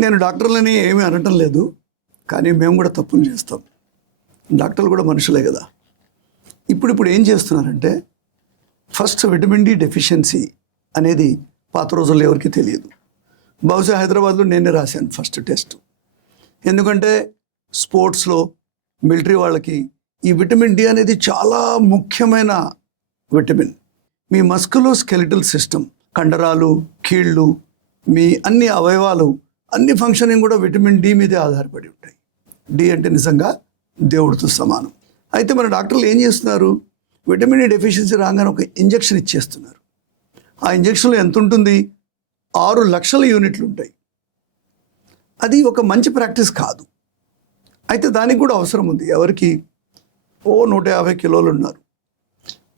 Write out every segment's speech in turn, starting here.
నేను డాక్టర్లని ఏమీ అనటం లేదు, కానీ మేము కూడా తప్పులు చేస్తాం. డాక్టర్లు కూడా మనుషులే కదా. ఇప్పుడు ఏం చేస్తున్నారంటే, ఫస్ట్ విటమిన్ డి డెఫిషియన్సీ అనేది పాత రోజుల్లో ఎవరికి తెలియదు. బహుశా హైదరాబాద్లో నేనే రాశాను ఫస్ట్ టెస్ట్. ఎందుకంటే స్పోర్ట్స్లో మిలిటరీ వాళ్ళకి ఈ విటమిన్ డి అనేది చాలా ముఖ్యమైన విటమిన్. మీ మస్కులో స్కెలిటల్ సిస్టమ్, కండరాలు, కీళ్ళు, మీ అన్ని అవయవాలు, అన్ని ఫంక్షనింగ్ కూడా విటమిన్ డి మీదే ఆధారపడి ఉంటాయి. డి అంటే నిజంగా దేవుడితో సమానం. అయితే మన డాక్టర్లు ఏం చేస్తున్నారు, విటమిన్ డి డెఫిషియన్సీ రాగానే ఒక ఇంజెక్షన్ ఇచ్చేస్తున్నారు. ఆ ఇంజెక్షన్లో ఎంత ఉంటుంది, 6 లక్షల యూనిట్లు ఉంటాయి. అది ఒక మంచి ప్రాక్టీస్ కాదు. అయితే దానికి కూడా అవసరం ఉంది. ఎవరికి 150 కిలోలు ఉన్నారు,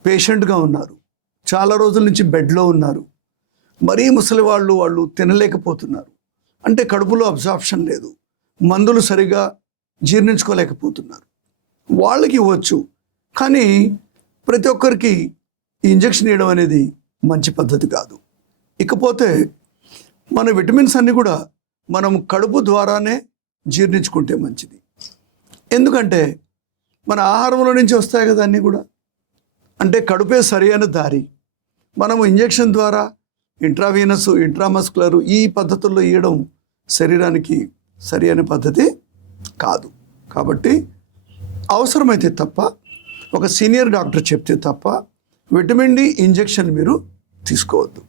పేషెంట్గా ఉన్నారు, చాలా రోజుల నుంచి బెడ్లో ఉన్నారు, మరీ ముసలి వాళ్ళు తినలేకపోతున్నారు, అంటే కడుపులో అబ్జార్ప్షన్ లేదు, మందులు సరిగా జీర్ణించుకోలేకపోతున్నారు, వాళ్ళకి ఇవ్వచ్చు. కానీ ప్రతి ఒక్కరికి ఈ ఇంజెక్షన్ ఇవ్వడం అనేది మంచి పద్ధతి కాదు. ఇకపోతే మన విటమిన్స్ అన్నీ కూడా మనం కడుపు ద్వారానే జీర్ణించుకుంటే మంచిది. ఎందుకంటే మన ఆహారంలో నుంచి వస్తాయి కదా అన్నీ కూడా. అంటే కడుపే సరి అయిన దారి. మనము ఇంజెక్షన్ ద్వారా ఇంట్రావీనస్, ఇంట్రామస్కులర్ ఈ పద్ధతుల్లో ఇవ్వడం శరీరానికి సరి అయిన పద్ధతి కాదు. కాబట్టి అవసరమైతే తప్ప, ఒక సీనియర్ డాక్టర్ చెప్తే తప్ప విటమిన్ డి ఇంజెక్షన్ మీరు తీసుకోవద్దు.